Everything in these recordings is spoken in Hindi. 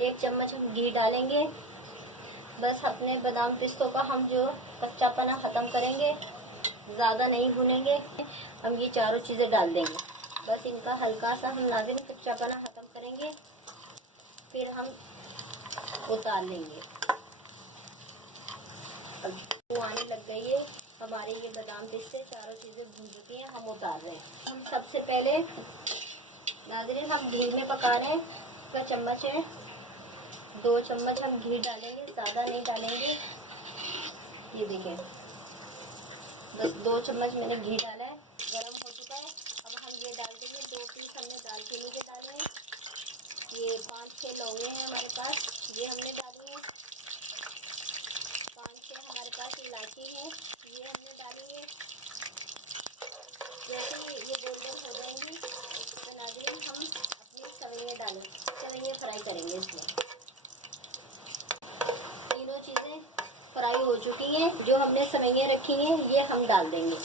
1 चम्मच हम घी डालेंगे। बस अपने बादाम पिस्तों का हम जो कच्चापना ख़त्म करेंगे, ज़्यादा नहीं भूनेंगे। हम ये चारों चीज़ें डाल देंगे, बस इनका हल्का सा हम नाज़रीन कच्चापना ख़त्म करेंगे, फिर हम उतार लेंगे। अब आने लग गई है हमारे ये बादाम पिस्ते, चारों चीज़ें भून चुकी हैं, हम उतार रहे हैं। हम सबसे पहले नाज़रीन हम घी में पका रहे हैं। का चम्मच है, 2 चम्मच हम घी डालेंगे, ज़्यादा नहीं डालेंगे। ये देखिए बस 2 चम्मच मैंने घी डाला है, गरम हो चुका है। अब हम ये डाल देंगे, 2 पीस हमने दालचीनी के डाले हैं। ये 5-6 लौंगे हैं हमारे पास, ये हमने डाली है। 5-6 हमारे पास इलायची है, ये हमने डाली है। जैसे ये गोल्डन हो जाएंगी तो नाज़रीन हम अपनी सवैयाँ डालें, सवैयाँ फ्राई करेंगे। इसमें तीनों चीज़ें फ्राई हो चुकी हैं। जो हमने सवैयाँ रखी हैं ये हम डाल देंगे।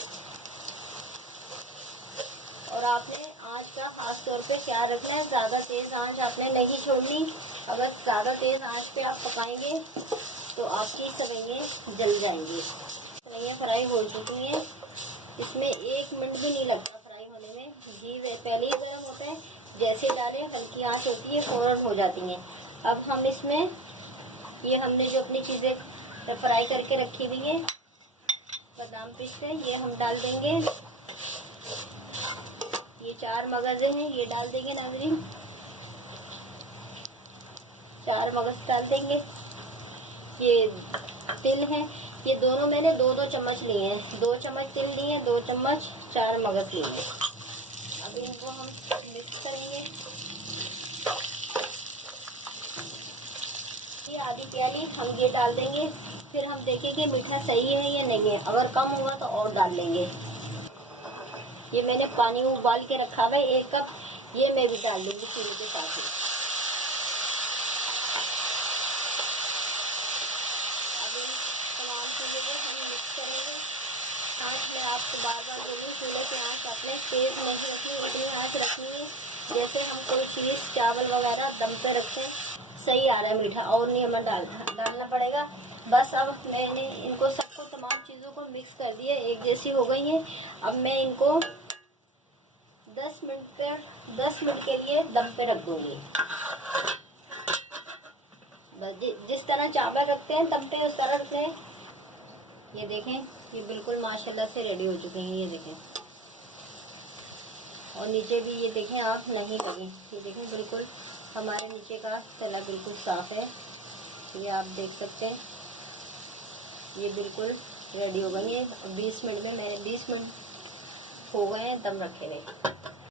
और आपने आँच का खास तौर पे ख्याल रखना है, ज़्यादा तेज़ आँच आपने नहीं छोड़नी। अगर ज़्यादा तेज़ आँच पे आप पकाएंगे तो आपकी सवैयाँ जल जाएंगी। सवैयाँ फ्राई हो चुकी हैं, इसमें 1 मिनट भी नहीं लगता फ्राई होने में। घी पहले ही गर्म होता है, जैसे डालें हल्की आँच होती है फ़ौरन हो जाती हैं। अब हम इसमें ये हमने जो अपनी चीज़ें फ्राई करके रखी हुई हैं, बादाम पिस्ते, ये हम डाल देंगे। ये 4 मगज़े हैं, ये डाल देंगे नाज़रीन, 4 मगज़ डाल देंगे। ये तिल है, ये दोनों मैंने 2-2 चम्मच लिए हैं। 2 चम्मच तिल लिए हैं, 2 चम्मच 4 मगज़ लिए हैं। अब इनको हम मिक्स करेंगे। ये आधी प्याली हम ये डाल देंगे, फिर हम देखेंगे मीठा सही है या नहीं है। अगर कम हुआ तो और डाल लेंगे। ये मैंने पानी उबाल के रखा हुआ है 1 कप, ये मैं भी डाल दूँगी चीनी के साथ ही। अब इन तमाम चीज़ों को हम मिक्स करेंगे। आँच में आपको बार-बार बोलूँ, चूल्हे की आँच आपने तेज़ नहीं रखनी, उतनी आँच रखनी है जैसे हम कोई चीज़ चावल वगैरह दम पे रखें। सही आ रहा है मीठा, और नहीं हमें डालना पड़ेगा। बस अब मैंने इनको सबको तमाम चीज़ों को मिक्स कर दिया, एक जैसी हो गई हैं। अब मैं इनको 10 मिनट के लिए दम पे रख दूँगी। बस जिस तरह चावल रखते हैं दम पे उस तरह रखते हैं। ये देखें, ये बिल्कुल माशाल्लाह से रेडी हो चुके हैं। ये देखें, और नीचे भी ये देखें आँख नहीं लगी। ये देखें बिल्कुल हमारे नीचे का तला बिल्कुल साफ़ है, ये आप देख सकते हैं। ये बिल्कुल रेडी हो गई है। 20 मिनट में मैंने 20 मिनट हो गए हैं दम रखे हुए।